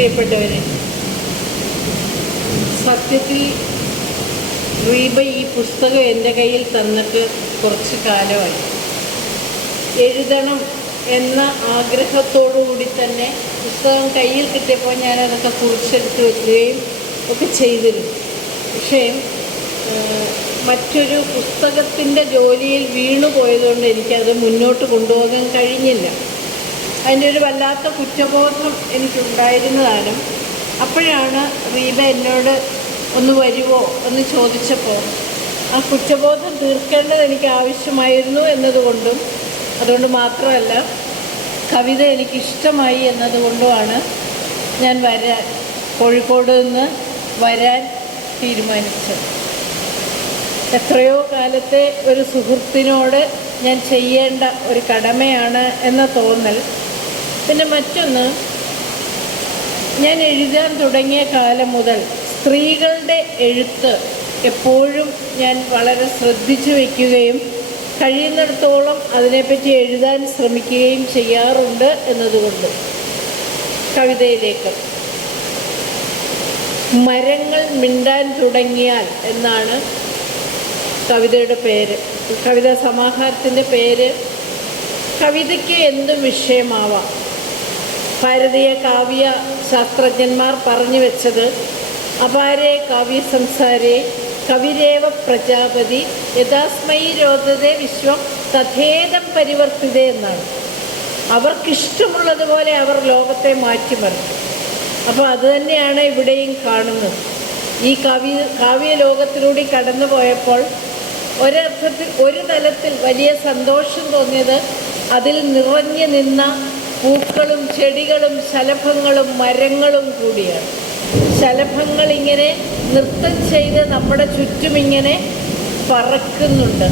പ്രിയപ്പെട്ടവരെ സത്യത്തിൽ റീബ ഈ പുസ്തകം എന്റെ കയ്യിൽ തന്നിട്ട് കുറച്ച് കാലമായി. എഴുതണം എന്ന ആഗ്രഹത്തോടുകൂടി തന്നെ പുസ്തകം കയ്യിൽ കിട്ടിയപ്പോൾ ഞാനതൊക്കെ കുറിച്ചെടുത്ത് വയ്ക്കുകയും ഒക്കെ ചെയ്തിരുന്നു. പക്ഷേ മറ്റൊരു പുസ്തകത്തിന്റെ ജോലിയിൽ വീണു പോയതുകൊണ്ട് എനിക്കത് മുന്നോട്ട് കൊണ്ടുപോകാൻ കഴിഞ്ഞില്ല. അതിന്റെ ഒരു വല്ലാത്ത കുറ്റബോധം എനിക്കുണ്ടായിരുന്നതാനും അപ്പോഴാണ് റീബ എന്നോട് ഒന്ന് വരുമോ എന്ന് ചോദിച്ചപ്പോൾ ആ കുറ്റബോധം തീർക്കേണ്ടത് എനിക്ക് ആവശ്യമായിരുന്നു എന്നതുകൊണ്ടും അതുകൊണ്ട് മാത്രമല്ല കവിത എനിക്കിഷ്ടമായി എന്നതുകൊണ്ടുമാണ് ഞാൻ വരാൻ കോഴിക്കോട് നിന്ന് വരാൻ തീരുമാനിച്ചത്. എത്രയോ കാലത്തെ ഒരു സുഹൃത്തിനോട് ഞാൻ ചെയ്യേണ്ട ഒരു കടമയാണ് എന്ന തോന്നൽ പിന്നെ മറ്റൊന്ന് ഞാൻ എഴുതാൻ തുടങ്ങിയ കാലം മുതൽ സ്ത്രീകളുടെ എഴുത്ത് എപ്പോഴും ഞാൻ വളരെ ശ്രദ്ധിച്ചു വയ്ക്കുകയും കഴിയുന്നിടത്തോളം അതിനെപ്പറ്റി എഴുതാൻ ശ്രമിക്കുകയും ചെയ്യാറുണ്ട് എന്നതുകൊണ്ട്. കവിതയിലേക്ക്. മരങ്ങൾ മിണ്ടാൻ തുടങ്ങിയാൽ എന്നാണ് കവിതയുടെ പേര്. കവിതാ സമാഹാരത്തിന്റെ പേര് കവിതയ്ക്ക് എന്തും വിഷയമാവാം? ഭാരതീയ കാവ്യ ശാസ്ത്രജ്ഞന്മാർ പറഞ്ഞു വെച്ചത് അപാരേ കാവ്യ സംസാരേ കവിരേവ പ്രജാപതി യഥാസ്മൈ രോദതേ വിശ്വം തഥേതം പരിവർത്തിതേ എന്നാണ്. അവർക്കിഷ്ടമുള്ളതുപോലെ അവർ ലോകത്തെ മാറ്റിമറിച്ചു. അപ്പോൾ അത് തന്നെയാണ് ഇവിടെയും കാണുന്നത്. ഈ കവി കാവ്യ ലോകത്തിലൂടെ കടന്നു പോയപ്പോൾ ഒരർത്ഥത്തിൽ ഒരു തലത്തിൽ വലിയ സന്തോഷം തോന്നിയത് അതിൽ നിറഞ്ഞു നിന്ന പൂക്കളും ചെടികളും ശലഭങ്ങളും മരങ്ങളും കൂടിയാണ്. ശലഭങ്ങൾ ഇങ്ങനെ നൃത്തം ചെയ്ത് നമ്മുടെ ചുറ്റും ഇങ്ങനെ പറക്കുന്നുണ്ട്.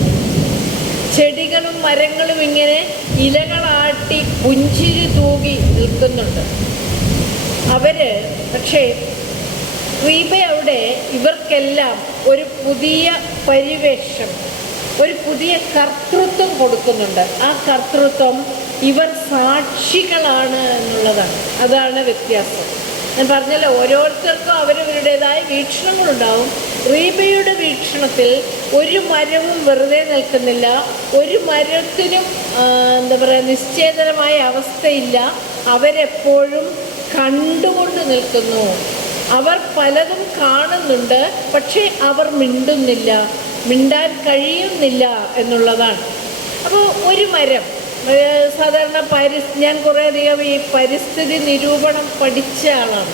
ചെടികളും മരങ്ങളും ഇങ്ങനെ ഇലകളാട്ടി പുഞ്ചിരി തൂകി നിൽക്കുന്നുണ്ട്. അവർ പക്ഷേ അവിടെ ഇവർക്കെല്ലാം ഒരു പുതിയ പരിവേഷം ഒരു പുതിയ കർത്തൃത്വം കൊടുക്കുന്നുണ്ട്. ആ കർത്തൃത്വം ഇവർ സാക്ഷികളാണ് എന്നുള്ളതാണ്. അതാണ് വ്യത്യാസം. ഞാൻ പറഞ്ഞല്ലോ ഓരോരുത്തർക്കും അവരവരുടേതായ വീക്ഷണങ്ങളുണ്ടാവും. റീബയുടെ വീക്ഷണത്തിൽ ഒരു മരവും വെറുതെ നിൽക്കുന്നില്ല. ഒരു മരത്തിനും എന്താ പറയുക നിശ്ചേതനമായ അവസ്ഥയില്ല. അവരെപ്പോഴും കണ്ടുകൊണ്ട് നിൽക്കുന്നു. അവർ പലതും കാണുന്നുണ്ട് പക്ഷേ അവർ മിണ്ടുന്നില്ല. മിണ്ടാൻ കഴിയുന്നില്ല എന്നുള്ളതാണ്. അപ്പോൾ ഒരു മരം സാധാരണ പരി ഞാൻ കുറേയധികം ഈ പരിസ്ഥിതി നിരൂപണം പഠിച്ച ആളാണ്.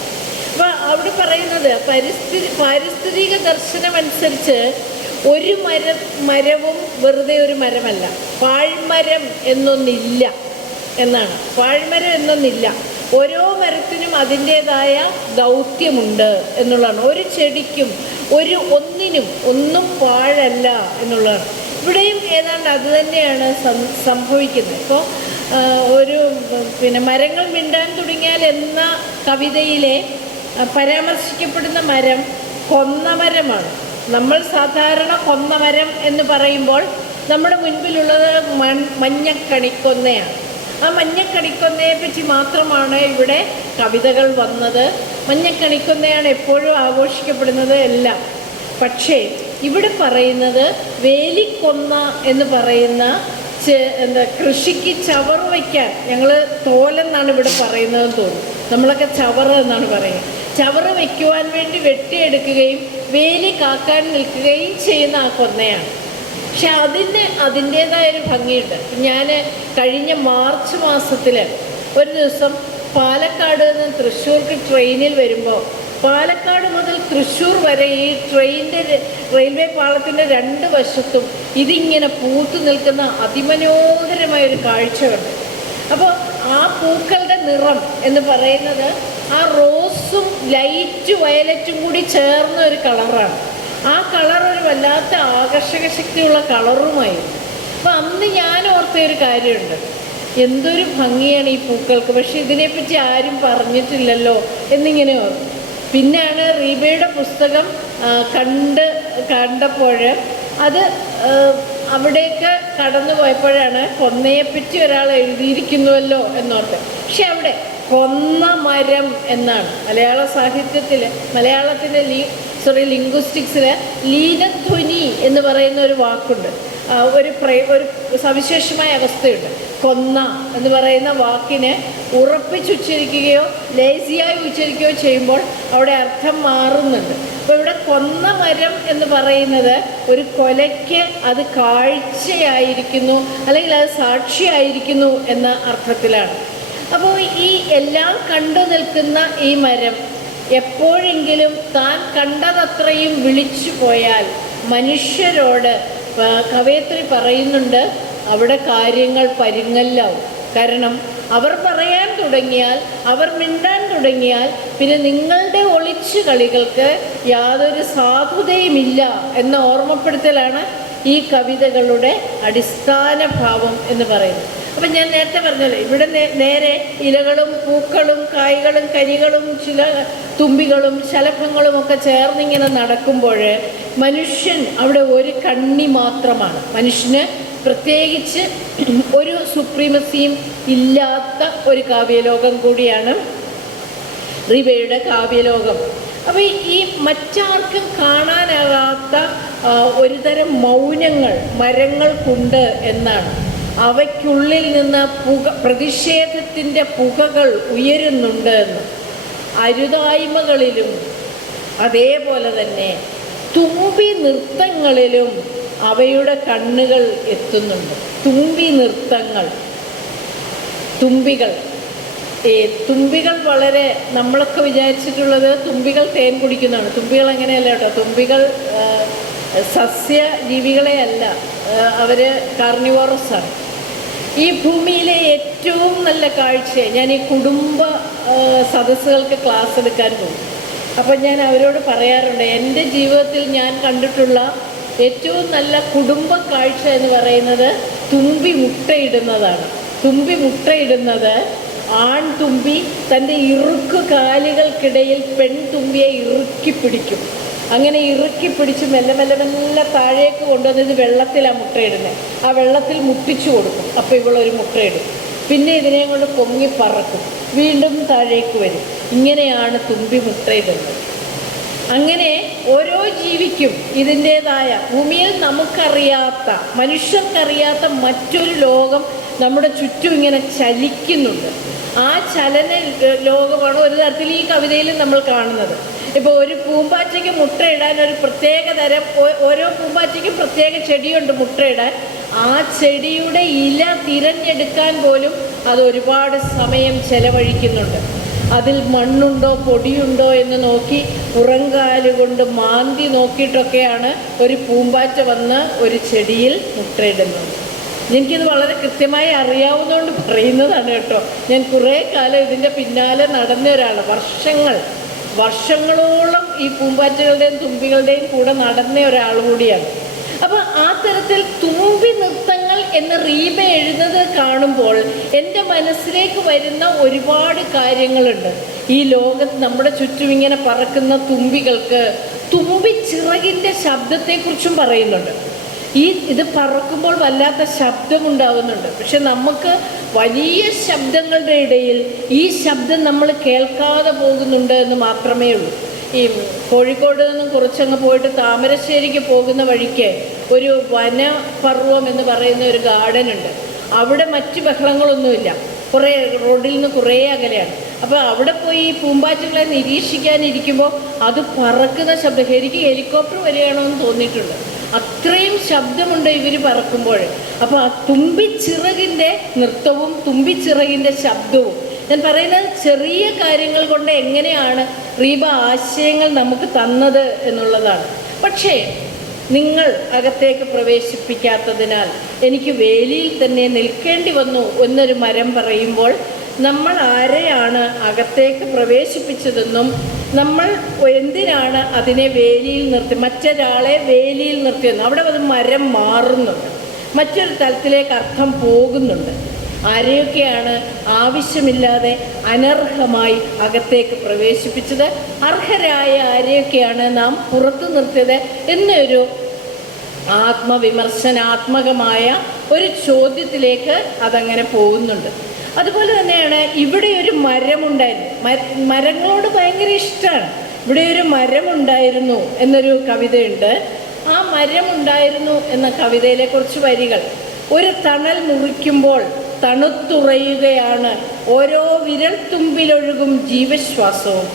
അപ്പോൾ അവിടെ പറയുന്നത് പരിസ്ഥിതി പാരിസ്ഥിതിക ദർശനമനുസരിച്ച് ഒരു മര മരവും വെറുതെ ഒരു മരമല്ല. പാഴ്മരം എന്നൊന്നില്ല എന്നാണ്. പാഴ്മരം എന്നൊന്നില്ല. ഓരോ മരത്തിനും അതിന്റേതായ ദൗത്യമുണ്ട് എന്നുള്ളതാണ്. ഒരു ചെടിക്കും ഒരു ഒന്നിനും ഒന്നും പാഴല്ല എന്നുള്ളതാണ്. ഇവിടെയും ഏതാണ്ട് അത് തന്നെയാണ് സംഭവിക്കുന്നത്. ഇപ്പോൾ ഒരു പിന്നെ മരങ്ങൾ മിണ്ടാൻ തുടങ്ങിയാൽ എന്ന കവിതയിലെ പരാമർശിക്കപ്പെടുന്ന മരം കൊന്നമരമാണ് നമ്മൾ സാധാരണ കൊന്നമരം എന്ന് പറയുമ്പോൾ നമ്മുടെ മുൻപിലുള്ളത് മഞ്ഞക്കണിക്കൊന്നയാണ്. ആ മഞ്ഞക്കണിക്കൊന്നയെ പറ്റി മാത്രമാണ് ഇവിടെ കവിതകൾ വന്നത്. മഞ്ഞക്കണിക്കൊന്നയാണ് എപ്പോഴും ആഘോഷിക്കപ്പെടുന്നത് എല്ലാം. പക്ഷേ ഇവിടെ പറയുന്നത് വേലിക്കൊന്ന എന്ന് പറയുന്ന എന്താ കൃഷിക്ക് ചവറ് വയ്ക്കാൻ. ഞങ്ങൾ തോലെന്നാണ് ഇവിടെ പറയുന്നത് തോന്നുന്നു. നമ്മളൊക്കെ ചവറ് എന്നാണ് പറയുന്നത്. ചവറ് വയ്ക്കുവാൻ വേണ്ടി വെട്ടിയെടുക്കുകയും വേലി കാക്കാൻ നിൽക്കുകയും ചെയ്യുന്ന ആ കൊന്നയാണ്. പക്ഷെ അതിന് അതിന്റേതായ ഒരു ഭംഗിയുണ്ട്. ഞാൻ കഴിഞ്ഞ മാർച്ച് മാസത്തിൽ ഒരു ദിവസം പാലക്കാട് നിന്ന് തൃശ്ശൂർക്ക് ട്രെയിനിൽ വരുമ്പോൾ പാലക്കാട് മുതൽ തൃശ്ശൂർ വരെ ഈ ട്രെയിനിന്റെ റെയിൽവേ പാളത്തിന്റെ രണ്ട് വശത്തും ഇതിങ്ങനെ പൂത്തു നിൽക്കുന്ന അതിമനോഹരമായ ഒരു കാഴ്ചയുണ്ട് അപ്പോൾ ആ പൂക്കളുടെ നിറം എന്ന് പറയുന്നത് ആ റോസും ലൈറ്റ് വയലറ്റും കൂടി ചേർന്ന ഒരു കളറാണ്. ആ കളർ ഒരു വല്ലാത്ത ആകർഷക ശക്തിയുള്ള കളറുമായിരുന്നു. അപ്പം അന്ന് ഞാൻ ഓർത്ത ഒരു കാര്യമുണ്ട്. എന്തൊരു ഭംഗിയാണ് ഈ പൂക്കൾക്ക്. പക്ഷെ ഇതിനെപ്പറ്റി ആരും പറഞ്ഞിട്ടില്ലല്ലോ എന്നിങ്ങനെ ഓർത്തു. പിന്നെയാണ് റീബയുടെ പുസ്തകം കണ്ട് കണ്ടപ്പോൾ. അത് അവിടേക്ക് കടന്നു പോയപ്പോഴാണ് കൊന്നയെപ്പറ്റി ഒരാൾ എഴുതിയിരിക്കുന്നുവല്ലോ എന്നോർത്ത് പക്ഷെ അവിടെ കൊന്ന മരം എന്നാണ് മലയാള സാഹിത്യത്തിൽ മലയാളത്തിന്റെ ലീ സോറി ലിംഗ്വിസ്റ്റിക്സിൽ ലീനധ്വനി എന്ന് പറയുന്ന ഒരു വാക്കുണ്ട്. ഒരു പ്രൈ ഒരു സവിശേഷമായ അവസ്ഥയുണ്ട്. കൊന്ന എന്ന് പറയുന്ന വാക്കിനെ ഉറപ്പിച്ചുച്ചരിക്കുകയോ ലേസിയായി ഉച്ചരിക്കുകയോ ചെയ്യുമ്പോൾ അവിടെ അർത്ഥം മാറുന്നുണ്ട്. അപ്പോൾ ഇവിടെ കൊന്ന മരം എന്ന് പറയുന്നത് ഒരു കൊലയ്ക്ക് അത് കാഴ്ചയായിരിക്കുന്നു അല്ലെങ്കിൽ അത് സാക്ഷിയായിരിക്കുന്നു എന്ന അർത്ഥത്തിലാണ്. അപ്പോൾ ഈ എല്ലാം കണ്ടു നിൽക്കുന്ന ഈ മരം എപ്പോഴെങ്കിലും താൻ കണ്ടതത്രയും വിളിച്ചു പോയാൽ മനുഷ്യരോട് കവയത്രി പറയുന്നുണ്ട് അവിടെ കാര്യങ്ങൾ പരിങ്ങല്ലാവും. കാരണം അവർ പറയാൻ തുടങ്ങിയാൽ അവർ മിണ്ടാൻ തുടങ്ങിയാൽ പിന്നെ നിങ്ങളുടെ ഒളിച്ചു കളികൾക്ക് യാതൊരു സാധുതയുമില്ല എന്ന ഓർമ്മപ്പെടുത്തലാണ് ഈ കവിതകളുടെ അടിസ്ഥാന ഭാവം എന്ന് പറയുന്നത്. അപ്പം ഞാൻ നേരത്തെ പറഞ്ഞല്ലോ ഇവിടെ നേരെ ഇലകളും പൂക്കളും കായ്കളും കരികളും ചില തുമ്പികളും ശലഭങ്ങളും ഒക്കെ ചേർന്നിങ്ങനെ നടക്കുമ്പോൾ മനുഷ്യൻ അവിടെ ഒരു കണ്ണി മാത്രമാണ്. മനുഷ്യന് പ്രത്യേകിച്ച് ഒരു സുപ്രീമസിയും ഇല്ലാത്ത ഒരു കാവ്യലോകം കൂടിയാണ് റിബയുടെ കാവ്യലോകം. അപ്പോൾ ഈ മറ്റാർക്കും കാണാനാകാത്ത ഒരുതരം മൗനങ്ങൾ മരങ്ങൾക്കുണ്ട് എന്നാണ്. അവയ്ക്കുള്ളിൽ നിന്ന് പുക പ്രതിഷേധത്തിന്റെ പുകകൾ ഉയരുന്നുണ്ട് എന്ന്. അരുതായ്മകളിലും അതേപോലെ തന്നെ തുമ്പി നൃത്തങ്ങളിലും അവയുടെ കണ്ണുകൾ എത്തുന്നുണ്ട്. തുമ്പി നൃത്തങ്ങൾ തുമ്പികൾ. ഈ തുമ്പികൾ വളരെ നമ്മളൊക്കെ വിചാരിച്ചിട്ടുള്ളത് തുമ്പികൾ തേൻ കുടിക്കുന്നതാണ്. തുമ്പികൾ അങ്ങനെയല്ല കേട്ടോ. തുമ്പികൾ സസ്യജീവികളെയല്ല. സസ്യ കാർണിവോറസ് ആണ്. അവർ ഈ ഭൂമിയിലെ ഏറ്റവും നല്ല കാഴ്ച ഞാൻ ഈ കുടുംബ സദസ്സുകൾക്ക് ക്ലാസ് എടുക്കാൻ പോകും. അപ്പം ഞാൻ അവരോട് പറയാറുണ്ട് എന്റെ ജീവിതത്തിൽ ഞാൻ കണ്ടിട്ടുള്ള ഏറ്റവും നല്ല കുടുംബ കാഴ്ച എന്ന് പറയുന്നത് തുമ്പി മുട്ടയിടുന്നതാണ്. തുമ്പി മുട്ടയിടുന്നത് ആൺ തുമ്പി തന്റെ ഇറുക്കു കാലുകൾക്കിടയിൽ പെൺതുമ്പിയെ ഇറുക്കി പിടിക്കും. അങ്ങനെ ഇറുക്കി പിടിച്ച് മെല്ലെ മെല്ലെ മെല്ലെ താഴേക്ക് കൊണ്ടുവന്നത് വെള്ളത്തിലാണ് മുട്ടയിടുന്നത് ആ വെള്ളത്തിൽ മുട്ടിച്ചു കൊടുക്കും. അപ്പോൾ ഇവളൊരു മുട്ടയിടും. പിന്നെ ഇതിനെ കൊണ്ട് പൊങ്ങി പറക്കും. വീണ്ടും താഴേക്ക് വരും. ഇങ്ങനെയാണ് തുമ്പി മുട്ടയിടുന്നത്. അങ്ങനെ ഓരോ ജീവിക്കും ഇതിന്റേതായ ഭൂമിയിൽ നമുക്കറിയാത്ത മനുഷ്യർക്കറിയാത്ത മറ്റൊരു ലോകം നമ്മുടെ ചുറ്റും ഇങ്ങനെ ചലിക്കുന്നുണ്ട്. ആ ചലന ലോകമാണ് ഒരു തരത്തിൽ ഈ കവിതയിൽ നമ്മൾ കാണുന്നത്. ഇപ്പോൾ ഒരു പൂമ്പാറ്റയ്ക്ക് മുട്ടയിടാൻ ഒരു പ്രത്യേക തരം ഓരോ പൂമ്പാറ്റയ്ക്കും പ്രത്യേക ചെടിയുണ്ട് മുട്ടയിടാൻ ആ ചെടിയുടെ ഇല തിരഞ്ഞെടുക്കാൻ പോലും അത് ഒരുപാട് സമയം ചെലവഴിക്കുന്നുണ്ട്. അതിൽ മണ്ണുണ്ടോ പൊടിയുണ്ടോ എന്ന് നോക്കി പുറങ്കാൽ കൊണ്ട് മാന്തി നോക്കിയിട്ടൊക്കെയാണ് ഒരു പൂമ്പാറ്റ വന്ന് ഒരു ചെടിയിൽ മുട്ടയിടുന്നത് എനിക്കിത് വളരെ കൃത്യമായി അറിയാവുന്നതുകൊണ്ട് പറയുന്നതാണ് കേട്ടോ. ഞാൻ കുറേ കാലം ഇതിന്റെ പിന്നാലെ നടന്ന ഒരാളാണ് വർഷങ്ങൾ വർഷങ്ങളോളം ഈ പൂമ്പാറ്റകളുടെയും തുമ്പികളുടെയും കൂടെ നടന്ന ഒരാൾ കൂടിയാണ്. അപ്പൊ ആ തരത്തിൽ തുമ്പി നൃത്തങ്ങൾ എന്ന് റീബ എഴുതുന്നത് കാണുമ്പോൾ എന്റെ മനസ്സിലേക്ക് വരുന്ന ഒരുപാട് കാര്യങ്ങളുണ്ട്. ഈ ലോകത്ത് നമ്മുടെ ചുറ്റും ഇങ്ങനെ പറക്കുന്ന തുമ്പികൾക്ക് തുമ്പി ചിറകിന്റെ ശബ്ദത്തെക്കുറിച്ചും പറയുന്നുണ്ട്. ഈ ഇത് പറക്കുമ്പോൾ വല്ലാത്ത ശബ്ദമുണ്ടാവുന്നുണ്ട് പക്ഷെ നമുക്ക് വലിയ ശബ്ദങ്ങളുടെ ഇടയിൽ ഈ ശബ്ദം നമ്മൾ കേൾക്കാതെ പോകുന്നുണ്ട് എന്ന് മാത്രമേ ഉള്ളൂ. ഈ കോഴിക്കോട് നിന്നും കുറച്ചങ്ങ് പോയിട്ട് താമരശ്ശേരിക്ക് പോകുന്ന വഴിക്ക് ഒരു വനപർവം എന്ന് പറയുന്ന ഒരു ഗാർഡൻ ഉണ്ട്. അവിടെ മറ്റ് ബഹളങ്ങളൊന്നുമില്ല. കുറേ റോഡിൽ നിന്ന് കുറേ അകലെയാണ്. അപ്പോൾ അവിടെ പോയി ഈ പൂമ്പാറ്റകളെ നിരീക്ഷിക്കാനിരിക്കുമ്പോൾ അത് പറക്കുന്ന ശബ്ദം. ശരിക്കും ഹെലികോപ്റ്റർ വരികയാണോ എന്ന് തോന്നിയിട്ടുണ്ട്. അത്രയും ശബ്ദമുണ്ട് ഇവർ പറക്കുമ്പോൾ. അപ്പോൾ ആ തുമ്പിച്ചിറകിന്റെ നൃത്തവും തുമ്പിച്ചിറകിന്റെ ശബ്ദവും. ഞാൻ പറയുന്നത് ചെറിയ കാര്യങ്ങൾ കൊണ്ട് എങ്ങനെയാണ് റീബ ആശയങ്ങൾ നമുക്ക് തന്നത് എന്നുള്ളതാണ്. പക്ഷേ നിങ്ങൾ അകത്തേക്ക് പ്രവേശിപ്പിക്കാത്തതിനാൽ എനിക്ക് വേലിയിൽ തന്നെ നിൽക്കേണ്ടി വന്നു എന്നൊരു മരം പറയുമ്പോൾ നമ്മൾ ആരെയാണ് അകത്തേക്ക് പ്രവേശിപ്പിച്ചതെന്നും നമ്മൾ എന്തിനാണ് അതിനെ വേലിയിൽ നിർത്തി മറ്റൊരാളെ വേലിയിൽ നിർത്തിയെന്നും. അവിടെ അത് മരം മാറുന്നുണ്ട്. മറ്റൊരു തലത്തിലേക്ക് അർത്ഥം പോകുന്നുണ്ട്. ആരെയൊക്കെയാണ് ആവശ്യമില്ലാതെ അനർഹമായി അകത്തേക്ക് പ്രവേശിപ്പിച്ചത്? അർഹരായ ആരെയൊക്കെയാണ് നാം പുറത്തു നിർത്തിയത്? എന്നൊരു ആത്മവിമർശനാത്മകമായ ഒരു ചോദ്യത്തിലേക്ക് അതങ്ങനെ പോകുന്നുണ്ട്. അതുപോലെ തന്നെയാണ് ഇവിടെ ഒരു മരമുണ്ടായിരുന്നു മരങ്ങളോട് ഭയങ്കര ഇഷ്ടമാണ് ഇവിടെ ഒരു മരമുണ്ടായിരുന്നു എന്നൊരു കവിതയുണ്ട്. ആ മരമുണ്ടായിരുന്നു എന്ന കവിതയിലെ കുറച്ച് വരികൾ. ഒരു തണൽ മുറിക്കുമ്പോൾ തണുത്തുറയുകയാണ്. ഓരോ വിരൽ തുമ്പിലൊഴുകും ജീവശ്വാസവും.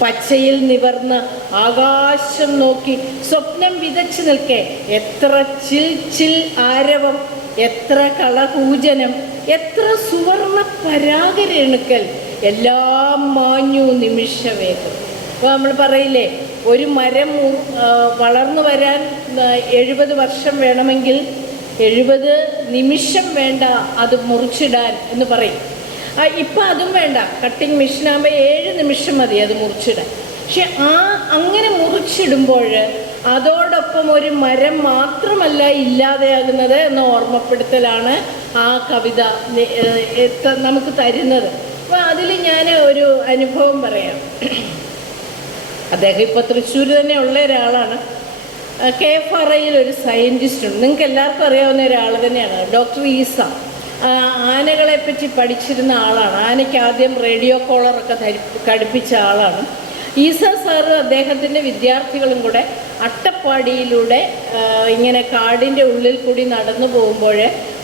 പച്ചയിൽ നിവർന്ന് ആകാശം നോക്കി സ്വപ്നം വിതച്ചു നിൽക്കെ. എത്ര ചിൽ ചിൽ ആരവം. എത്ര കളകൂജനം എത്ര സുവർണ പരാഗരേണുക്കൽ എല്ലാം മാഞ്ഞു നിമിഷവേഗം അപ്പോൾ നമ്മൾ പറയില്ലേ ഒരു മരം വളർന്നു വരാൻ എഴുപത് വർഷം വേണമെങ്കിൽ എഴുപത് നിമിഷം വേണ്ട അത് മുറിച്ചിടാൻ എന്ന് പറയും. ഇപ്പം അതും വേണ്ട. കട്ടിങ് മെഷീനാകുമ്പോൾ ഏഴ് നിമിഷം മതി അത് മുറിച്ചിടാൻ. പക്ഷെ ആ അങ്ങനെ മുറിച്ചിടുമ്പോൾ അതോടൊപ്പം ഒരു മരം മാത്രമല്ല ഇല്ലാതെയാകുന്നത് എന്ന ഓർമ്മപ്പെടുത്തലാണ് ആ കവിത നമുക്ക് തരുന്നത്. അപ്പോൾ അതിൽ ഞാൻ ഒരു അനുഭവം പറയാം. അദ്ദേഹം ഇപ്പോൾ തൃശ്ശൂർ തന്നെ ഉള്ള ഒരാളാണ്. കെ ഐയിൽ ഒരു സയന്റിസ്റ്റ് ഉണ്ട്. നിങ്ങൾക്ക് എല്ലാവർക്കും അറിയാവുന്ന ഒരാൾ തന്നെയാണ് ഡോക്ടർ ഈസ. ആനകളെ പറ്റി പഠിച്ചിരുന്ന ആളാണ്. ആനയ്ക്ക് ആദ്യം റേഡിയോ കോളറൊക്കെ ധരി ഘടിപ്പിച്ച ആളാണ്. ഈസ സാറ് അദ്ദേഹത്തിന്റെ വിദ്യാർത്ഥികളും കൂടെ അട്ടപ്പാടിയിലൂടെ ഇങ്ങനെ കാടിന്റെ ഉള്ളിൽ കൂടി നടന്നു പോകുമ്പോൾ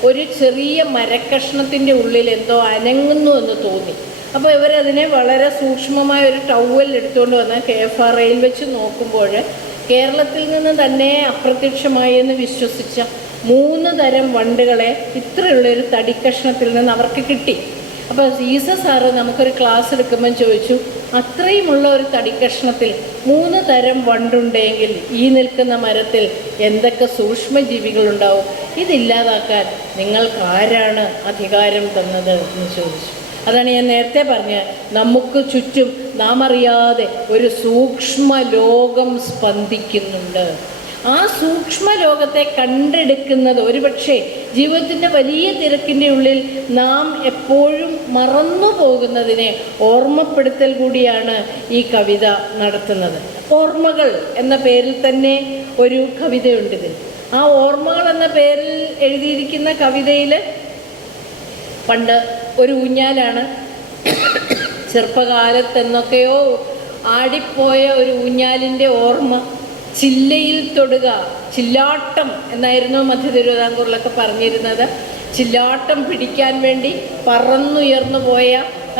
ഒരു ചെറിയ മരക്കഷ്ണത്തിന്റെ ഉള്ളിൽ എന്തോ അനങ്ങുന്നു എന്ന് തോന്നി. അപ്പോൾ ഇവരതിനെ വളരെ സൂക്ഷ്മമായ ഒരു ടവൽ എടുത്തുകൊണ്ട് വന്ന് കെ എഫ് ആർ ഐയിൽ വെച്ച് നോക്കുമ്പോൾ കേരളത്തിൽ നിന്ന് തന്നെ അപ്രത്യക്ഷമായി എന്ന് വിശ്വസിച്ച മൂന്ന് തരം വണ്ടുകളെ ഇത്രയുള്ളൊരു തടിക്കഷ്ണത്തിൽ നിന്ന് അവർക്ക് കിട്ടി. അപ്പോൾ ഈസ സാറ് നമുക്കൊരു ക്ലാസ് എടുക്കുമ്പം ചോദിച്ചു അത്രയുമുള്ള ഒരു തടിക്കഷ്ണത്തിൽ മൂന്ന് തരം വണ്ടുണ്ടെങ്കിൽ ഈ നിൽക്കുന്ന മരത്തിൽ എന്തൊക്കെ സൂക്ഷ്മജീവികളുണ്ടാവും? ഇതില്ലാതാക്കാൻ നിങ്ങൾക്ക് ആരാണ് അധികാരം തന്നത്? എന്ന് ചോദിച്ചു. അതാണ് ഞാൻ നേരത്തെ പറഞ്ഞ നമുക്ക് ചുറ്റും നാം അറിയാതെ ഒരു സൂക്ഷ്മ ലോകം സ്പന്ദിക്കുന്നുണ്ട്. ആ സൂക്ഷ്മ ലോകത്തെ കണ്ടെടുക്കുന്നത് ഒരുപക്ഷെ ജീവിതത്തിന്റെ വലിയ തിരക്കിന്റെ ഉള്ളിൽ നാം എപ്പോഴും മറന്നു പോകുന്നതിനെ ഓർമ്മപ്പെടുത്തൽ കൂടിയാണ് ഈ കവിത നടത്തുന്നത്. ഓർമ്മകൾ എന്ന പേരിൽ തന്നെ ഒരു കവിതയുണ്ട് ഇതിൽ. ആ ഓർമ്മകൾ എന്ന പേരിൽ എഴുതിയിരിക്കുന്ന കവിതയിൽ പണ്ട് ഒരു ഊഞ്ഞാലാണ് ചെറുപ്പകാലത്തെന്നൊക്കെയോ ആടിപ്പോയ ഒരു ഊഞ്ഞാലിന്റെ ഓർമ്മ ചില്ലയിൽ തൊടുക ചില്ലാട്ടം എന്നായിരുന്നു മധ്യ തിരുവിതാംകൂറിലൊക്കെ പറഞ്ഞിരുന്നത്. ചില്ലാട്ടം പിടിക്കാൻ വേണ്ടി പറന്നുയർന്നു പോയ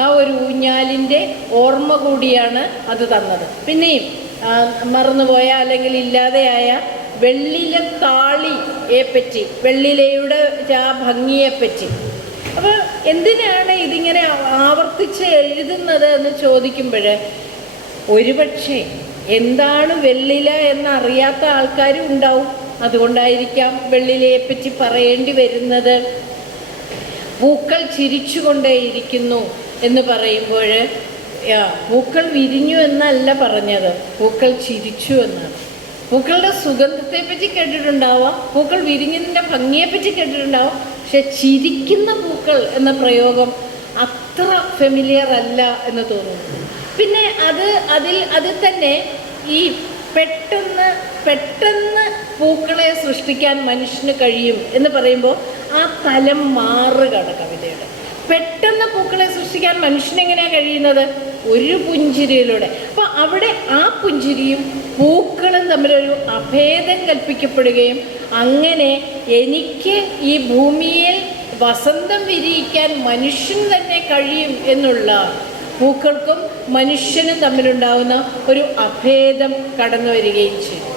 ആ ഒരു ഊഞ്ഞാലിന്റെ ഓർമ്മ കൂടിയാണ് അത് തന്നത്. പിന്നെയും മറന്നുപോയ അല്ലെങ്കിൽ ഇല്ലാതെയായ വെള്ളിലെ താളിയെ പറ്റി വെള്ളിലയുടെ ആ ഭംഗിയെപ്പറ്റി അപ്പോൾ എന്തിനാണ് ഇതിങ്ങനെ ആവർത്തിച്ച് എഴുതുന്നത് എന്ന് ചോദിക്കുമ്പോൾ ഒരുപക്ഷെ എന്താണ് വെള്ളില എന്നറിയാത്ത ആൾക്കാരും ഉണ്ടാവും. അതുകൊണ്ടായിരിക്കാം വെള്ളിലയെ പറ്റി പറയേണ്ടി വരുന്നത്. പൂക്കൾ ചിരിച്ചുകൊണ്ടേയിരിക്കുന്നു എന്ന് പറയുമ്പോൾ പൂക്കൾ വിരിഞ്ഞു എന്നല്ല പറഞ്ഞത്. പൂക്കൾ ചിരിച്ചു എന്നാണ്. പൂക്കളുടെ സുഗന്ധത്തെ പറ്റി കേട്ടിട്ടുണ്ടാവാം. പൂക്കൾ വിരിഞ്ഞതിന്റെ ഭംഗിയെപ്പറ്റി കേട്ടിട്ടുണ്ടാവാം. പക്ഷെ ചിരിക്കുന്ന പൂക്കൾ എന്ന പ്രയോഗം അത്ര ഫെമിലിയർ അല്ല എന്ന് തോന്നുന്നു. പിന്നെ അത് അതിൽ അതിൽ തന്നെ ഈ പെട്ടെന്ന് പെട്ടെന്ന് പൂക്കളെ സൃഷ്ടിക്കാൻ മനുഷ്യന് കഴിയും എന്ന് പറയുമ്പോൾ ആ തലം മാറുകയാണ് കവിതയുടെ. പെട്ടെന്ന് പൂക്കളെ സൃഷ്ടിക്കാൻ മനുഷ്യനെങ്ങനെയാണ് കഴിയുന്നത്? ഒരു പുഞ്ചിരിയിലൂടെ. അപ്പോൾ അവിടെ ആ പുഞ്ചിരിയും പൂക്കളും തമ്മിലൊരു അഭേദം കൽപ്പിക്കപ്പെടുകയും അങ്ങനെ എനിക്ക് ഈ ഭൂമിയിൽ വസന്തം വിരിയിക്കാൻ മനുഷ്യൻ തന്നെ കഴിയും എന്നുള്ള പൂക്കൾക്കും മനുഷ്യനും തമ്മിലുണ്ടാവുന്ന ഒരു അഭേദം കടന്നു വരികയും ചെയ്തു.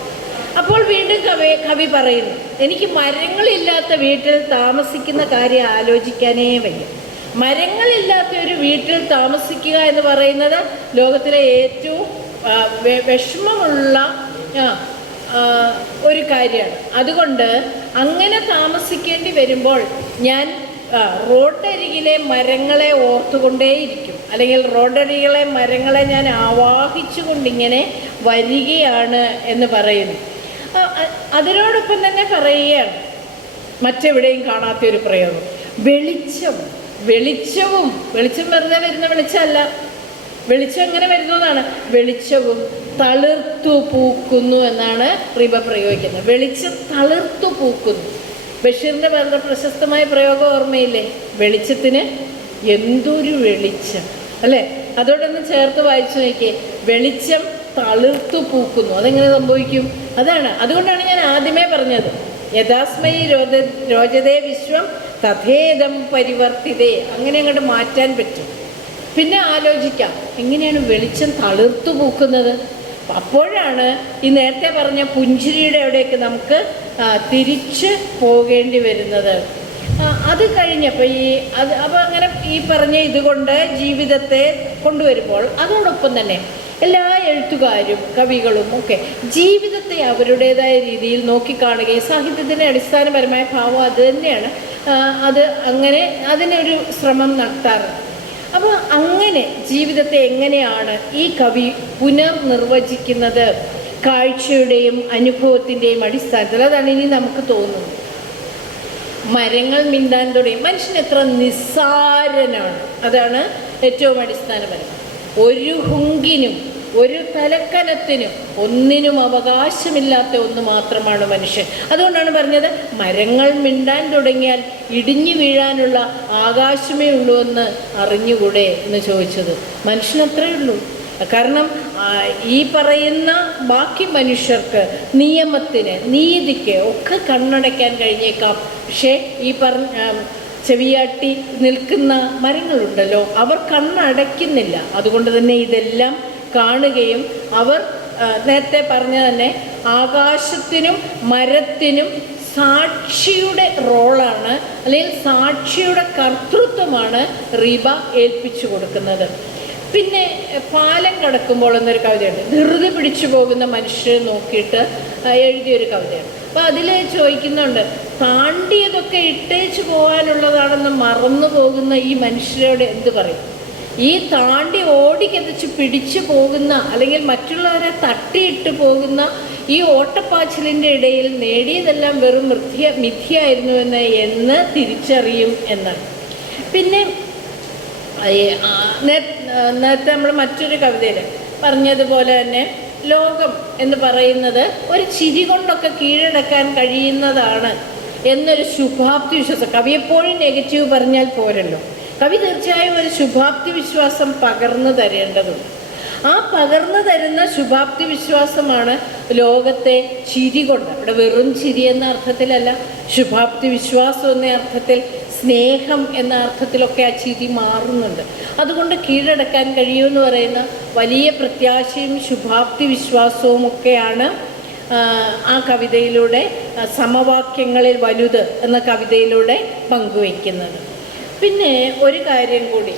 അപ്പോൾ വീണ്ടും കവി കവി പറയുന്നു എനിക്ക് മരങ്ങളില്ലാത്ത വീട്ടിൽ താമസിക്കുന്ന കാര്യം ആലോചിക്കാനേ വയ്യ. മരങ്ങളില്ലാത്ത ഒരു വീട്ടിൽ താമസിക്കുക എന്ന് പറയുന്നത് ലോകത്തിലെ ഏറ്റവും വിഷമമുള്ള ഒരു കാര്യമാണ്. അതുകൊണ്ട് അങ്ങനെ താമസിക്കേണ്ടി വരുമ്പോൾ ഞാൻ റോഡരികിലെ മരങ്ങളെ ഓർത്തുകൊണ്ടേയിരിക്കും. അല്ലെങ്കിൽ റോഡരികളെ മരങ്ങളെ ഞാൻ ആവാഹിച്ചുകൊണ്ടിങ്ങനെ വരികയാണ് എന്ന് പറയുന്നു. അതിനോടൊപ്പം തന്നെ പറയുകയാണ് മറ്റെവിടെയും കാണാത്ത ഒരു പ്രയോഗം. വെളിച്ചം വെളിച്ചവും വെളിച്ചം വെറുതെ വരുന്ന വെളിച്ചമല്ല. വെളിച്ചം എങ്ങനെ വരുന്നതാണ് വെളിച്ചവും തളിർത്തു പൂക്കുന്നു എന്നാണ് റിബ പ്രയോഗിക്കുന്നത്. വെളിച്ചം തളിർത്തു പൂക്കുന്നു. ബഷീറിന്റെ വളരെ പ്രശസ്തമായ പ്രയോഗം ഓർമ്മയില്ലേ? വെളിച്ചത്തിന് എന്തൊരു വെളിച്ചം. അല്ലേ? അതോടൊന്ന് ചേർത്ത് വായിച്ചു നോക്കിയേ. വെളിച്ചം തളിർത്തു പൂക്കുന്നു. അതെങ്ങനെ സംഭവിക്കും? അതാണ്. അതുകൊണ്ടാണ് ഞാൻ ആദ്യമേ പറഞ്ഞത്. യഥാസ്മയി രോദ രോജതേ വിശ്വം തഥേദം പരിവർത്തിതേ. അങ്ങനെ അങ്ങോട്ട് മാറ്റാൻ പറ്റും. പിന്നെ ആലോചിക്കാം. എങ്ങനെയാണ് വെളിച്ചം തളിർത്തു പൂക്കുന്നത്? അപ്പോഴാണ് ഈ നേരത്തെ പറഞ്ഞ പുഞ്ചിരിയുടെ അവിടേക്ക് നമുക്ക് തിരിച്ച് പോകേണ്ടി വരുന്നത്. അത് കഴിഞ്ഞപ്പോൾ ഈ അത് അപ്പോൾ അങ്ങനെ ഈ പറഞ്ഞ ഇതുകൊണ്ട് ജീവിതത്തെ കൊണ്ടുവരുമ്പോൾ അതോടൊപ്പം തന്നെ എല്ലാ എഴുത്തുകാരും കവികളും ഒക്കെ ജീവിതത്തെ അവരുടേതായ രീതിയിൽ നോക്കിക്കാണുകയും സാഹിത്യത്തിന്റെ അടിസ്ഥാനപരമായ ഭാവം അത് തന്നെയാണ്. അത് അങ്ങനെ അതിനൊരു ശ്രമം നടത്താറുണ്ട് അപ്പോൾ അങ്ങനെ ജീവിതത്തെ എങ്ങനെയാണ് ഈ കവി പുനർനിർവചിക്കുന്നത്? കാഴ്ചയുടെയും അനുഭവത്തിന്റെയും അടിസ്ഥാനത്തിൽ അതാണ് ഇനി നമുക്ക് തോന്നുന്നത്. മരങ്ങൾ മിണ്ടാൻ തുടങ്ങി. മനുഷ്യൻ എത്ര നിസ്സാരനാണ്. അതാണ് ഏറ്റവും അടിസ്ഥാനപരം ഒരു ഹുങ്കിനും ഒരു തലക്കനത്തിനും ഒന്നിനും അവകാശമില്ലാത്ത ഒന്ന് മാത്രമാണ് മനുഷ്യൻ. അതുകൊണ്ടാണ് പറഞ്ഞത് മരങ്ങൾ മിണ്ടാൻ തുടങ്ങിയാൽ ഇടിഞ്ഞു വീഴാനുള്ള ആകാശമേ ഉള്ളൂ എന്ന് അറിഞ്ഞുകൂടെ എന്ന് ചോദിച്ചത്. മനുഷ്യനത്രേ ഉള്ളൂ. കാരണം ഈ പറയുന്ന ബാക്കി മനുഷ്യർക്ക് നിയമത്തിന് നീതിക്ക് ഒക്കെ കണ്ണടയ്ക്കാൻ കഴിഞ്ഞേക്കാം. പക്ഷേ ഈ പറഞ്ഞ ചെവിയാട്ടി നിൽക്കുന്ന മരങ്ങളുണ്ടല്ലോ അവർ കണ്ണടയ്ക്കുന്നില്ല. അതുകൊണ്ട് തന്നെ ഇതെല്ലാം കാണുകയും അവർ നേരത്തെ പറഞ്ഞ തന്നെ ആകാശത്തിനും മരത്തിനും സാക്ഷിയുടെ റോളാണ് അല്ലെങ്കിൽ സാക്ഷിയുടെ കർത്തൃത്വമാണ് റീബ ഏൽപ്പിച്ചു കൊടുക്കുന്നത്. പിന്നെ പാലം കടക്കുമ്പോൾ എന്നൊരു കവിതയുണ്ട്. ധൃതി പിടിച്ചു പോകുന്ന മനുഷ്യരെ നോക്കിയിട്ട് എഴുതിയൊരു കവിതയാണ്. അപ്പം അതിൽ ചോദിക്കുന്നുണ്ട് താണ്ടിയതൊക്കെ ഇട്ടേച്ച് പോകാനുള്ളതാണെന്ന് മറന്നു പോകുന്ന ഈ മനുഷ്യരോട് എന്ത് പറയും? ഈ താണ്ടി ഓടിക്കതച്ച് പിടിച്ചു പോകുന്ന അല്ലെങ്കിൽ മറ്റുള്ളവരെ തട്ടിയിട്ട് പോകുന്ന ഈ ഓട്ടപ്പാച്ചിലിന്റെ ഇടയിൽ നേടിയതെല്ലാം വെറും മിഥ്യ മിഥ്യയായിരുന്നുവെന്ന് എന്ന് തിരിച്ചറിയും എന്നാണ്. പിന്നെ നേരത്തെ നേരത്തെ നമ്മൾ മറ്റൊരു കവിതയിൽ പറഞ്ഞതുപോലെ തന്നെ ലോകം എന്ന് പറയുന്നത് ഒരു ചിരി കൊണ്ടൊക്കെ കീഴടക്കാൻ കഴിയുന്നതാണ് എന്നൊരു ശുഭാപ്തി വിശ്വാസം. കവി എപ്പോഴും നെഗറ്റീവ് പറഞ്ഞാൽ പോരല്ലോ. കവി തീർച്ചയായും ഒരു ശുഭാപ്തി വിശ്വാസം പകർന്നു തരേണ്ടതുണ്ട്. ആ പകർന്നു തരുന്ന ശുഭാപ്തി വിശ്വാസമാണ് ലോകത്തെ ചിരി കൊണ്ട്. അവിടെ വെറും ചിരി എന്ന അർത്ഥത്തിലല്ല ശുഭാപ്തി വിശ്വാസം എന്ന അർത്ഥത്തിൽ സ്നേഹം എന്ന അർത്ഥത്തിലൊക്കെ ആ ചിരി മാറുന്നുണ്ട്. അതുകൊണ്ട് കീഴടക്കാൻ കഴിയുമെന്ന് പറയുന്ന വലിയ പ്രത്യാശയും ശുഭാപ്തി വിശ്വാസവും ഒക്കെയാണ് ആ, കവിതയിലൂടെ സമവാക്യങ്ങളിൽ വലുത് എന്ന കവിതയിലൂടെ പങ്കുവയ്ക്കുന്നത്. പിന്നെ ഒരു കാര്യം കൂടി.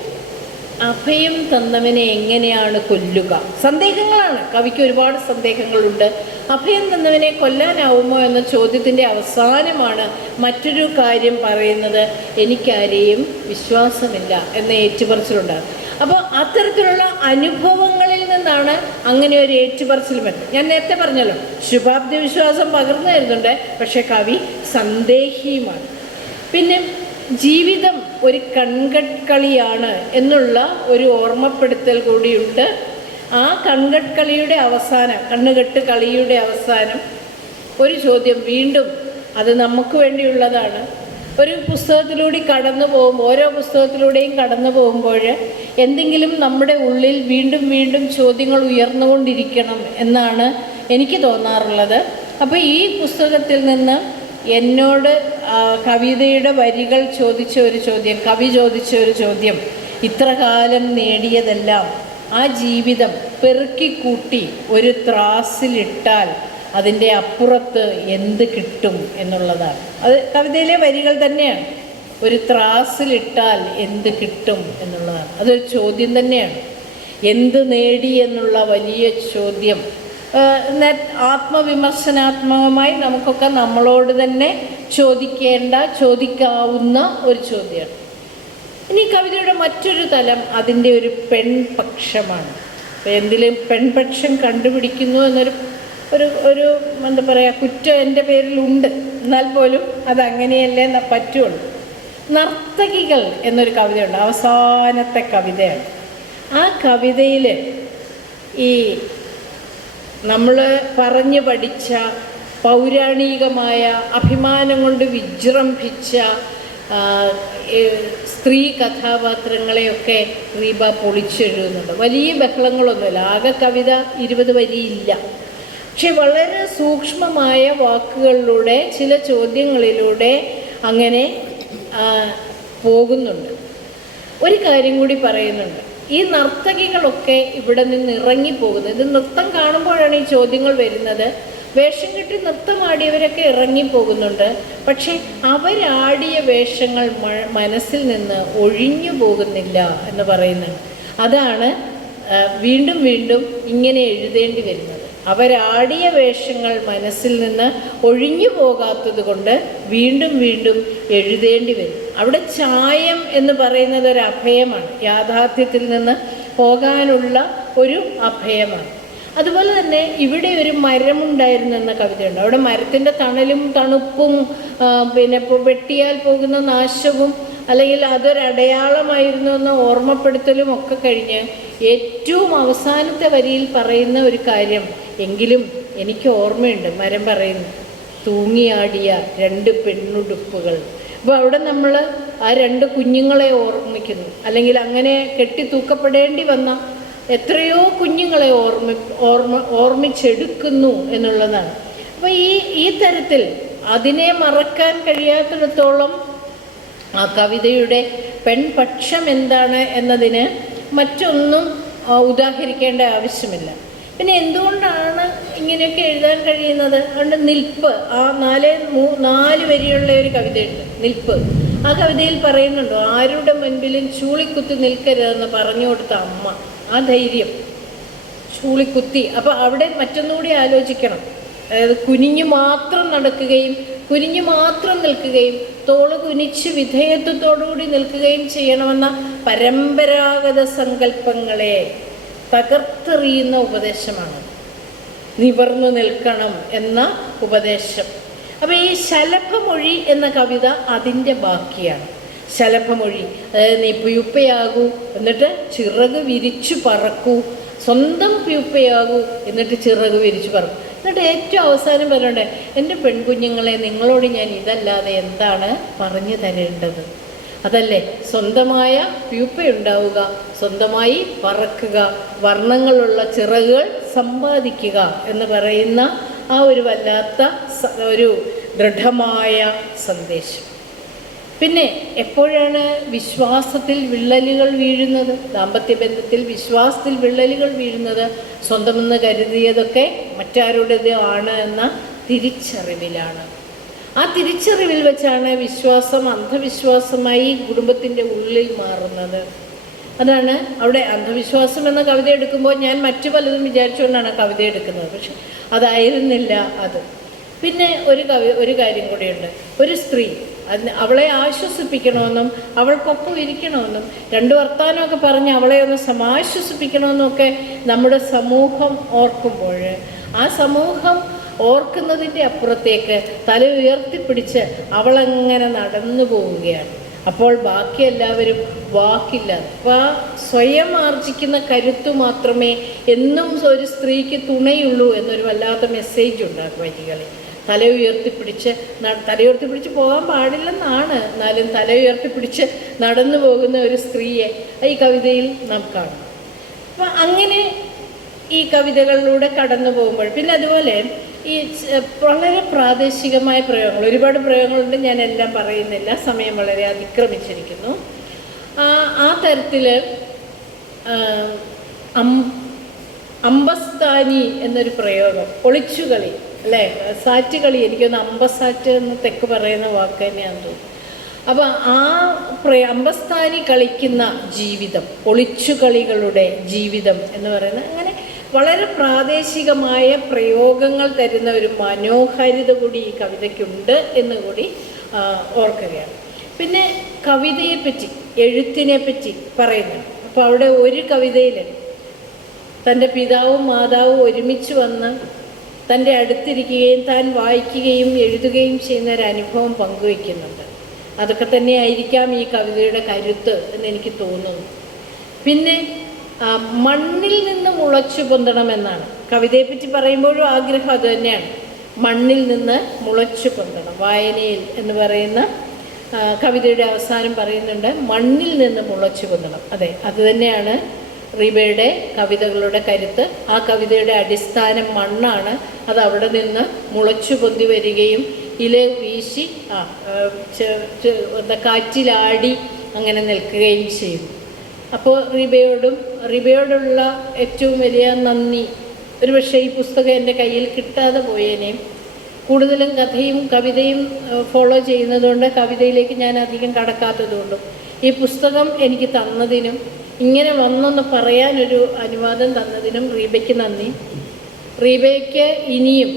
അഭയം തന്നവനെ എങ്ങനെയാണ് കൊല്ലുക? സന്ദേഹങ്ങളാണ്. കവിക്ക് ഒരുപാട് സന്ദേഹങ്ങളുണ്ട്. അഭയം തന്നവനെ കൊല്ലാനാവുമോ എന്ന ചോദ്യത്തിന്റെ അവസാനമാണ് മറ്റൊരു കാര്യം പറയുന്നത്. എനിക്കാരെയും വിശ്വാസമില്ല എന്ന ഏറ്റുപറച്ചിലുണ്ട്. അപ്പോൾ അത്തരത്തിലുള്ള അനുഭവങ്ങളിൽ നിന്നാണ് അങ്ങനെ ഒരു ഏറ്റുപറച്ചിൽ വരുന്നത് ഞാൻ നേരത്തെ പറഞ്ഞല്ലോ ശുഭാപ്തി വിശ്വാസം പകർന്നു തരുന്നുണ്ട് പക്ഷേ കവി സന്ദേഹിയുമാണ്. പിന്നെ ജീവിതം ഒരു കൺകട്കളിയാണ് എന്നുള്ള ഒരു ഓർമ്മപ്പെടുത്തൽ കൂടിയുണ്ട്. ആ കൺകട്കളിയുടെ അവസാനം കണ്ണുകെട്ട് കളിയുടെ അവസാനം ഒരു ചോദ്യം വീണ്ടും അത് നമുക്ക് വേണ്ടിയുള്ളതാണ്. ഒരു പുസ്തകത്തിലൂടെ കടന്നു പോകുമ്പോൾ ഓരോ പുസ്തകത്തിലൂടെയും കടന്നു പോകുമ്പോൾ എന്തെങ്കിലും നമ്മുടെ ഉള്ളിൽ വീണ്ടും വീണ്ടും ചോദ്യങ്ങൾ ഉയർന്നുകൊണ്ടിരിക്കണം എന്നാണ് എനിക്ക് തോന്നാറുള്ളത്. അപ്പോൾ ഈ പുസ്തകത്തിൽ നിന്ന് എന്നോട് കവിതയുടെ വരികൾ ചോദിച്ച ഒരു ചോദ്യം കവി ചോദിച്ച ഒരു ചോദ്യം. ഇത്ര കാലം നേടിയതെല്ലാം ആ ജീവിതം പെറുക്കിക്കൂട്ടി ഒരു ത്രാസിലിട്ടാൽ അതിന്റെ അപ്പുറത്ത് എന്ത് കിട്ടും എന്നുള്ളതാണ്. അത് കവിതയിലെ വരികൾ തന്നെയാണ്. ഒരു ത്രാസിലിട്ടാൽ എന്ത് കിട്ടും എന്നുള്ളതാണ്. അതൊരു ചോദ്യം തന്നെയാണ്. എന്ത് നേടി എന്നുള്ള വലിയ ചോദ്യം ആത്മവിമർശനാത്മകമായി നമുക്കൊക്കെ നമ്മളോട് തന്നെ ചോദിക്കേണ്ട ചോദിക്കാവുന്ന ഒരു ചോദ്യമാണ്. ഇനി കവിതയുടെ മറ്റൊരു തലം അതിന്റെ ഒരു പെൺപക്ഷമാണ്. എന്തിലും പെൺപക്ഷം കണ്ടുപിടിക്കുന്നു എന്നൊരു ഒരു ഒരു എന്താ പറയുക കുറ്റം എന്റെ പേരിലുണ്ട്. എന്നാൽ പോലും അതങ്ങനെയല്ലേ പറ്റുള്ളൂ. നർത്തകികൾ എന്നൊരു കവിതയുണ്ട് അവസാനത്തെ കവിതയാണ്. ആ കവിതയിൽ ഈ നമ്മൾ പറഞ്ഞു പഠിച്ച പൗരാണികമായ അഭിമാനം കൊണ്ട് വിജൃംഭിച്ച സ്ത്രീ കഥാപാത്രങ്ങളെയൊക്കെ റീബ പൊളിച്ചെഴുതുന്നുണ്ട്. വലിയ ബഹളങ്ങളൊന്നുമില്ല. ആകെ കവിത ഇരുപത് വരിയില്ല. പക്ഷെ വളരെ സൂക്ഷ്മമായ വാക്കുകളിലൂടെ ചില ചോദ്യങ്ങളിലൂടെ അങ്ങനെ പോകുന്നുണ്ട്. ഒരു കാര്യം കൂടി പറയുന്നുണ്ട്. ഈ നർത്തകികളൊക്കെ ഇവിടെ നിന്ന് ഇറങ്ങിപ്പോകുന്നത്. ഇത് നൃത്തം കാണുമ്പോഴാണ് ഈ ചോദ്യങ്ങൾ വരുന്നത്. വേഷം കെട്ടി നൃത്തമാടിയവരൊക്കെ ഇറങ്ങിപ്പോകുന്നുണ്ട്. പക്ഷെ അവരാടിയ വേഷങ്ങൾ മനസ്സിൽ നിന്ന് ഒഴിഞ്ഞു പോകുന്നില്ല എന്ന് പറയുന്നുണ്ട് അതാണ് വീണ്ടും വീണ്ടും ഇങ്ങനെ എഴുതേണ്ടി വരുന്നത്. അവരാടിയ വേഷങ്ങൾ മനസ്സിൽ നിന്ന് ഒഴിഞ്ഞു പോകാത്തത് കൊണ്ട് വീണ്ടും വീണ്ടും എഴുതേണ്ടി വരും. അവിടെ ചായം എന്ന് പറയുന്നത് ഒരു അഭയമാണ്. യാഥാർത്ഥ്യത്തിൽ നിന്ന് പോകാനുള്ള ഒരു അഭയമാണ്. അതുപോലെ തന്നെ ഇവിടെ ഒരു മരമുണ്ടായിരുന്നു എന്ന കവിതയുണ്ട്. അവിടെ മരത്തിന്റെ തണലും തണുപ്പും പിന്നെ വെട്ടിയാൽ പോകുന്ന നാശവും അല്ലെങ്കിൽ അതൊരടയാളമായിരുന്നു എന്ന ഓർമ്മപ്പെടുത്തലും ഒക്കെ കഴിഞ്ഞ് ഏറ്റവും അവസാനത്തെ വരിയിൽ പറയുന്ന ഒരു കാര്യം എങ്കിലും എനിക്ക് ഓർമ്മയുണ്ട്. മരം പറയുന്നു തൂങ്ങിയാടിയ രണ്ട് പെണ്ണുടുപ്പുകൾ. അപ്പോൾ അവിടെ നമ്മൾ ആ രണ്ട് കുഞ്ഞുങ്ങളെ ഓർമ്മിക്കുന്നു. അല്ലെങ്കിൽ അങ്ങനെ കെട്ടി തൂക്കപ്പെടേണ്ടി വന്ന എത്രയോ കുഞ്ഞുങ്ങളെ ഓർമ്മി ഓർമ്മ ഓർമ്മിച്ചെടുക്കുന്നു എന്നുള്ളതാണ്. അപ്പോൾ ഈ ഈ തരത്തിൽ അതിനെ മറക്കാൻ കഴിയാത്തിടത്തോളം ആ കവിതയുടെ പെൺപക്ഷം എന്താണ് എന്നതിന് മറ്റൊന്നും ഉദാഹരിക്കേണ്ട ആവശ്യമില്ല. പിന്നെ എന്തുകൊണ്ടാണ് ഇങ്ങനെയൊക്കെ എഴുതാൻ കഴിയുന്നത്? അതുകൊണ്ട് നിൽപ്പ് ആ നാല് മൂ- നാല് വരിയുള്ള ഒരു കവിതയുണ്ട് നിൽപ്പ്. ആ കവിതയിൽ പറയുന്നുണ്ടോ ആരുടെ മുൻപിലും ചൂളിക്കുത്തി നിൽക്കരുതെന്ന് പറഞ്ഞു കൊടുത്ത അമ്മ. ആ ധൈര്യം. ചൂളിക്കുത്തി. അപ്പോൾ അവിടെ മറ്റൊന്നുകൂടി ആലോചിക്കണം. അതായത് കുനിഞ്ഞു മാത്രം നടക്കുകയും കുനിഞ്ഞു മാത്രം നിൽക്കുകയും തോൾ കുനിച്ച് വിധേയത്വത്തോടുകൂടി നിൽക്കുകയും ചെയ്യണമെന്ന പരമ്പരാഗത സങ്കല്പങ്ങളെ തകർത്തെറിയുന്ന ഉപദേശമാണ്. നിവർന്നു നിൽക്കണം എന്ന ഉപദേശം. അപ്പോൾ ഈ ശലഭമൊഴി എന്ന കവിത അതിന്റെ ബാക്കിയാണ്. ശലഭമൊഴി അതായത് നീ പ്യൂപ്പയാകൂ എന്നിട്ട് ചിറക് വിരിച്ചു പറക്കൂ. സ്വന്തം പ്യൂപ്പയാകൂ എന്നിട്ട് ചിറക് വിരിച്ചു പറക്കും. എന്നിട്ട് ഏറ്റവും അവസാനം പറയണ്ടേ എന്റെ പെൺകുഞ്ഞുങ്ങളെ നിങ്ങളോട് ഞാൻ ഇതല്ലാതെ എന്താണ് പറഞ്ഞു തരേണ്ടത്? അതല്ലേ സ്വന്തമായ പ്യൂപ്പയുണ്ടാവുക സ്വന്തമായി പറക്കുക വർണങ്ങളുള്ള ചിറകുകൾ സമ്പാദിക്കുക എന്ന് പറയുന്ന ആ ഒരു വല്ലാത്ത ഒരു ദൃഢമായ സന്ദേശം. പിന്നെ എപ്പോഴാണ് വിശ്വാസത്തിൽ വിള്ളലുകൾ വീഴുന്നത്? ദാമ്പത്യ ബന്ധത്തിൽ വിശ്വാസത്തിൽ വിള്ളലുകൾ വീഴുന്നത്? സ്വന്തമെന്ന് കരുതിയതൊക്കെ മറ്റാരുടേത് ആണ് എന്ന തിരിച്ചറിവിലാണ്. ആ തിരിച്ചറിവിൽ വെച്ചാണ് വിശ്വാസം അന്ധവിശ്വാസമായി കുടുംബത്തിന്റെ ഉള്ളിൽ മാറുന്നത്. അതാണ് അവിടെ അന്ധവിശ്വാസം എന്ന കവിത എടുക്കുമ്പോൾ ഞാൻ മറ്റു പലതും വിചാരിച്ചുകൊണ്ടാണ് കവിത എടുക്കുന്നത്. പക്ഷെ അതായിരുന്നില്ല അത്. പിന്നെ ഒരു കവി ഒരു കാര്യം കൂടിയുണ്ട്. ഒരു സ്ത്രീ അതിന് അവളെ ആശ്വസിപ്പിക്കണമെന്നും അവൾക്കൊപ്പം ഇരിക്കണമെന്നും രണ്ട് വർത്തമാനമൊക്കെ പറഞ്ഞ് അവളെ ഒന്ന് സമാശ്വസിപ്പിക്കണമെന്നൊക്കെ നമ്മുടെ സമൂഹം ഓർക്കുമ്പോൾ ആ സമൂഹം ഓർക്കുന്നതിന്റെ അപ്പുറത്തേക്ക് തല ഉയർത്തിപ്പിടിച്ച് അവളങ്ങനെ നടന്നു പോവുകയാണ്. അപ്പോൾ ബാക്കി എല്ലാവരും വാക്കില്ല. അപ്പോൾ സ്വയം ആർജിക്കുന്ന കരുത്തു മാത്രമേ എന്നും ഒരു സ്ത്രീക്ക് തുണയുള്ളൂ എന്നൊരു വല്ലാത്ത മെസ്സേജ് ഉണ്ട് ആ വരികളിൽ തല ഉയർത്തിപ്പിടിച്ച് തല ഉയർത്തിപ്പിടിച്ച് പോകാൻ പാടില്ലെന്നാണ്. എന്നാലും തല ഉയർത്തിപ്പിടിച്ച് നടന്നു പോകുന്ന ഒരു സ്ത്രീയെ ഈ കവിതയിൽ നാം കാണും. അപ്പം അങ്ങനെ ഈ കവിതകളിലൂടെ കടന്നു പോകുമ്പോൾ പിന്നെ അതുപോലെ ഈ വളരെ പ്രാദേശികമായ പ്രയോഗങ്ങൾ ഒരുപാട് പ്രയോഗങ്ങളുണ്ട് ഞാൻ എല്ലാം പറയുന്നില്ല സമയം വളരെ അതിക്രമിച്ചിരിക്കുന്നു. ആ തരത്തിൽ അമ്പസ്താനി എന്നൊരു പ്രയോഗം ഒളിച്ചുകളി അല്ലേ? സാറ്റ് കളി എനിക്കൊന്ന് അമ്പസാറ്റ് എന്ന് തെക്ക് പറയുന്ന വാക്ക് തന്നെയാണ് തോന്നുന്നു. അപ്പോൾ ആ അമ്പസ്ഥാനി കളിക്കുന്ന ജീവിതം ഒളിച്ചു കളികളുടെ ജീവിതം എന്ന് പറയുന്നത് അങ്ങനെ വളരെ പ്രാദേശികമായ പ്രയോഗങ്ങൾ തരുന്ന ഒരു മനോഹാരിത കൂടി ഈ കവിതയ്ക്കുണ്ട് എന്ന് കൂടി ഓർക്കുകയാണ്. പിന്നെ കവിതയെപ്പറ്റി എഴുത്തിനെപ്പറ്റി പറയുന്നു അപ്പോൾ അവിടെ ഒരു കവിതയിൽ തന്റെ പിതാവും മാതാവും ഒരുമിച്ച് വന്ന് തന്റെ അടുത്തിരിക്കുകയും താൻ വായിക്കുകയും എഴുതുകയും ചെയ്യുന്ന ഒരു അനുഭവം പങ്കുവയ്ക്കുന്നുണ്ട്. അതൊക്കെ തന്നെയായിരിക്കാം ഈ കവിതയുടെ കരുത്ത് എന്ന് എനിക്ക് തോന്നുന്നു. പിന്നെ മണ്ണിൽ നിന്ന് മുളച്ചു പൊന്തണമെന്നാണ്. കവിതയെപ്പറ്റി പറയുമ്പോഴും ആഗ്രഹം അത് തന്നെയാണ്. മണ്ണിൽ നിന്ന് മുളച്ചു പൊന്തണം വായനയിൽ എന്ന് പറയുന്ന കവിതയുടെ അവസാനം പറയുന്നുണ്ട് മണ്ണിൽ നിന്ന് മുളച്ചു പൊന്തണം. അതെ അത് തന്നെയാണ് റീബയുടെ കവിതകളുടെ കരുത്ത്. ആ കവിതയുടെ അടിസ്ഥാനം മണ്ണാണ്. അത് അവിടെ നിന്ന് മുളച്ചു പൊന്തി വരികയും ഇല വീശി ആ കാറ്റിലാടി അങ്ങനെ നിൽക്കുകയും ചെയ്യും അപ്പോൾ റിബയോടും റിബയോടുള്ള ഏറ്റവും വലിയ നന്ദി. ഒരുപക്ഷെ ഈ പുസ്തകം എന്റെ കയ്യിൽ കിട്ടാതെ പോയേനേയും കൂടുതലും കഥയും കവിതയും ഫോളോ ചെയ്യുന്നതുകൊണ്ട് കവിതയിലേക്ക് ഞാൻ അധികം കടക്കാത്തതുകൊണ്ടും. ഈ പുസ്തകം എനിക്ക് തന്നതിനും ഇങ്ങനെ വന്നൊന്ന് പറയാനൊരു അനുവാദം തന്നതിനും റീബയ്ക്ക് നന്ദി. റീബയ്ക്ക് ഇനിയും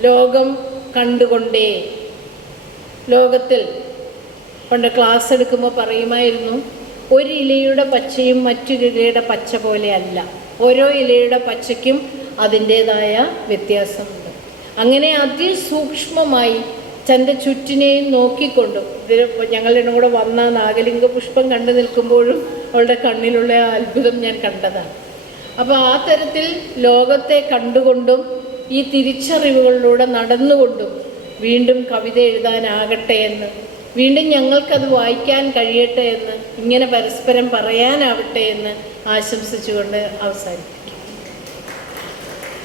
ലോകം കണ്ടുകൊണ്ടേ. ലോകത്തിൽ പണ്ട് ക്ലാസ് എടുക്കുമ്പോൾ പറയുമായിരുന്നു ഒരു ഇലയുടെ പച്ചയും മറ്റൊരു ഇലയുടെ പച്ച പോലെയല്ല ഓരോ ഇലയുടെ പച്ചയ്ക്കും അതിന്റേതായ വ്യത്യാസമുണ്ട്. അങ്ങനെ അതിസൂക്ഷ്മമായി തന്റെ ചുറ്റിനെയും നോക്കിക്കൊണ്ടും. ഇതിൽ ഞങ്ങളുടെ കൂടെ വന്ന നാഗലിംഗ പുഷ്പം കണ്ടു നിൽക്കുമ്പോഴും അവളുടെ കണ്ണിലുള്ള അത്ഭുതം ഞാൻ കണ്ടതാണ്. അപ്പോൾ ആ തരത്തിൽ ലോകത്തെ കണ്ടുകൊണ്ടും ഈ തിരിച്ചറിവുകളിലൂടെ നടന്നുകൊണ്ടും വീണ്ടും കവിത എഴുതാനാകട്ടെ എന്ന് വീണ്ടും ഞങ്ങൾക്കത് വായിക്കാൻ കഴിയട്ടെ എന്ന് ഇങ്ങനെ പരസ്പരം പറയാനാവട്ടെ എന്ന് ആശംസിച്ചുകൊണ്ട് അവസാനിപ്പിക്കും